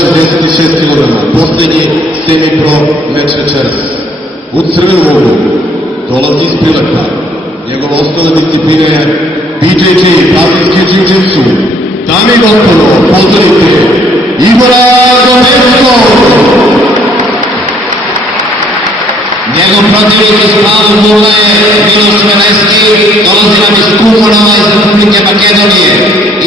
66 kg. Posljednji semi-pro meč večeras. U crvenom uglu dolazi iz Pileta. Njegova osnovna disciplina je BJJ, brazilski jiu-jitsu. Dame i gospodo, pozdravite Igora Gorenskog! Njegov protivnik iz pravog ugla je Miloš Veneski, dolazi nam iz Kumanova iz Republike Makedonije,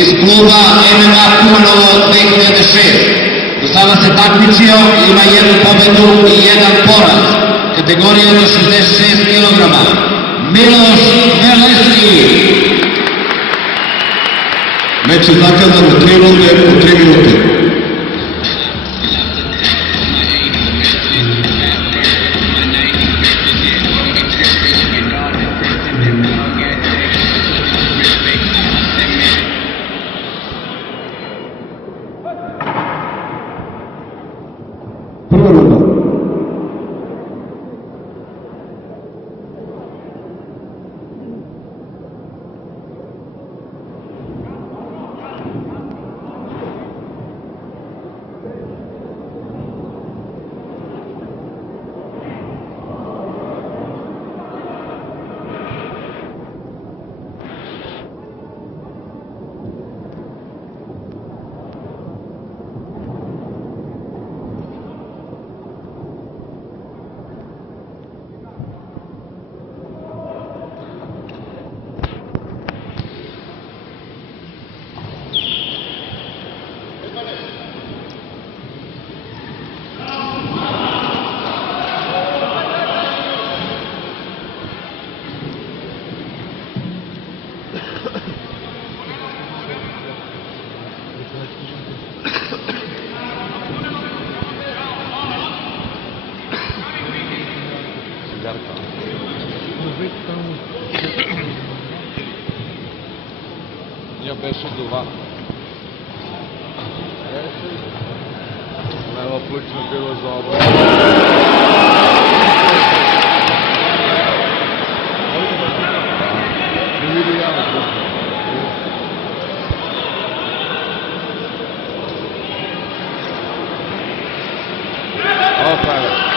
iz kluba MMA Kumanovo 2006. Do sada se takmičio, ima jednu pobedu i jedan poraz. Kategorija do 66 kg. Miloš Veneski. Meč je zakazan u 3 runde u 3 minute. Prva runda. Ja беше това. Лева плъкна била за образ. Не види яма. О, правя.